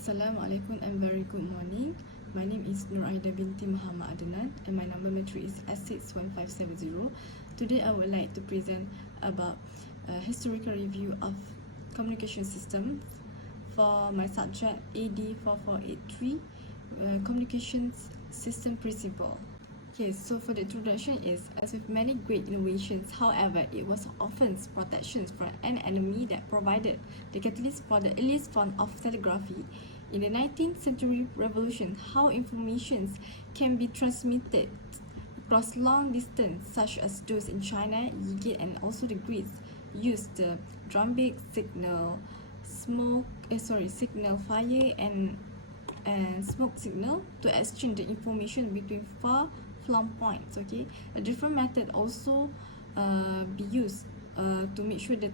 Assalamualaikum and very good morning. My name is Nuraida binti Muhammad Adnan and my number matric is S61570. Today I would like to present about a historical review of communication systems for my subject AD4483 Communications System Principle. Okay, so for the introduction is, as with many great innovations, however, it was often protections from an enemy that provided the catalyst for the earliest form of telegraphy. In the 19th century revolution, how information can be transmitted across long distance, such as those in China, Yigit, and also the Greeks, used the drumbeat signal, signal fire and smoke signal to exchange the information between far-flung points. Okay, a different method also be used to make sure the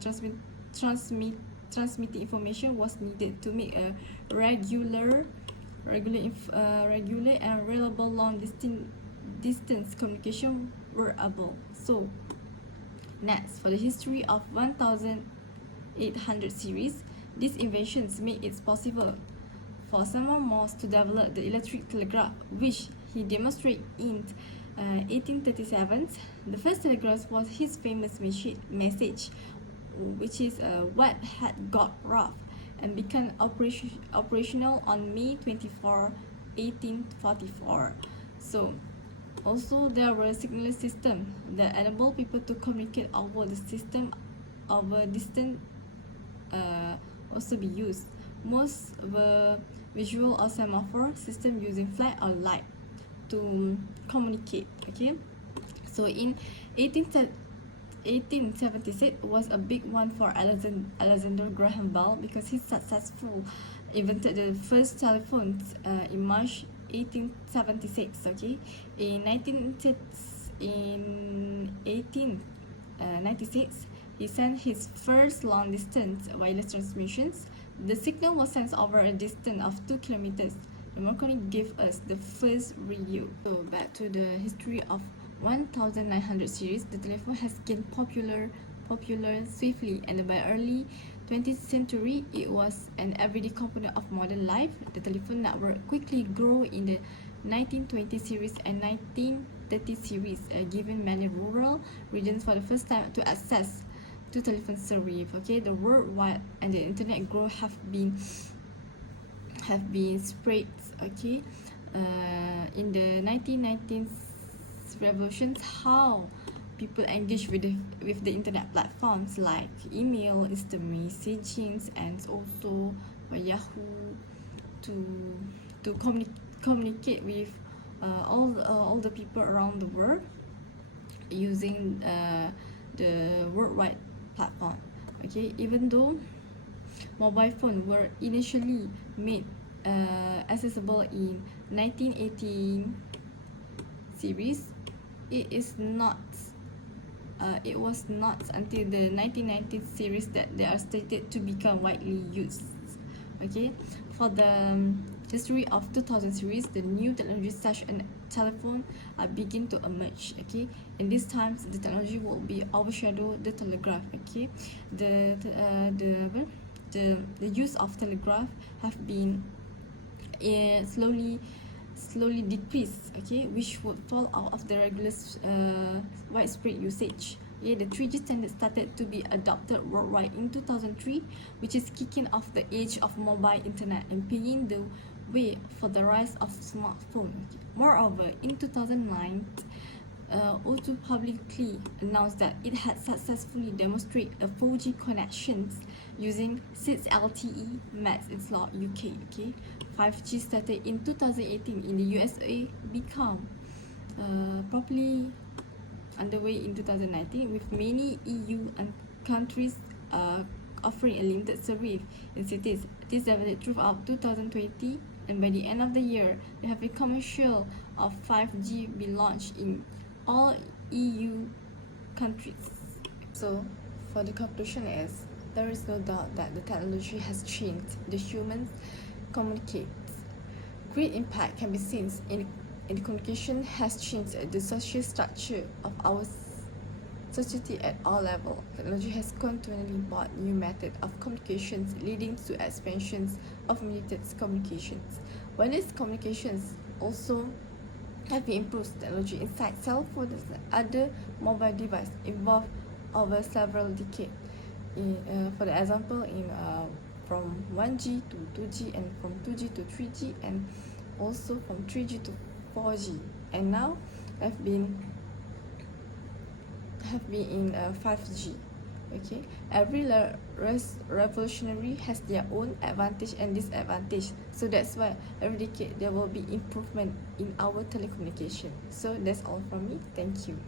transmitting information was needed to make a regular and reliable long distance communication workable. So next, for the history of 1800 series, these inventions made it possible for Samuel Morse to develop the electric telegraph, which he demonstrated in 1837. The first telegraph was his famous message, which is what had got rough, and became operational on May 24, 1844. So also there were signal systems that enable people to communicate over the system over distance also be used. Most were visual or semaphore system using flash or light to communicate. Okay, so in 1876 was a big one for Alexander Graham Bell because he successfully invented the first telephones in March 1876. Okay, in 1896 he sent his first long distance wireless transmissions. The signal was sent over a distance of 2 kilometers. The Marconi gave us the first radio. So back to the history of 1900 series, the telephone has gained popular swiftly, and by early 20th century, it was an everyday component of modern life. The telephone network quickly grew in the 1920 series and 1930 series, giving many rural regions for the first time to access to telephone service. Okay, the worldwide and the internet growth have been spread. Okay, in the 1990s revolutions, how people engage with the internet platforms like email, instant messaging, and also Yahoo to communicate with all the people around the world using the worldwide platform. Okay, even though mobile phones were initially made accessible in 1918 series, it was not until the 1990 series that they are stated to become widely used. Okay, for the history of 2000 series, the new technologies such as telephone are begin to emerge. Okay, in these times the technology will be overshadow the telegraph. Okay, the use of telegraph have been slowly decreased. Okay, which would fall out of the regular widespread usage. Yeah, the 3G standard started to be adopted worldwide in 2003, which is kicking off the age of mobile internet and paving the way for the rise of smartphone. Moreover, in 2009, O2 publicly announced that it had successfully demonstrated a 4G connections using 6 LTE max in slot UK. Okay, 5G started in 2018 in the USA, become properly underway in 2019, with many EU and countries offering a limited service in cities. This developed throughout 2020, and by the end of the year, there have been commercial of 5G be launched in all EU countries. So, for the conclusion is, there is no doubt that the technology has changed the humans communicate. Great impact can be seen in the communication has changed the social structure of our society at all levels. Technology has continually brought new methods of communications, leading to expansions of mediated communications. Wireless communications also have been improved technology inside cell phones and other mobile devices evolved over several decades. For the example, from 1G to 2G and from 2G to 3G and also from 3G to 4G, and now have been in 5G. Okay, every revolutionary has their own advantage and disadvantage, so that's why every decade there will be improvement in our telecommunication. So that's all from me. Thank you.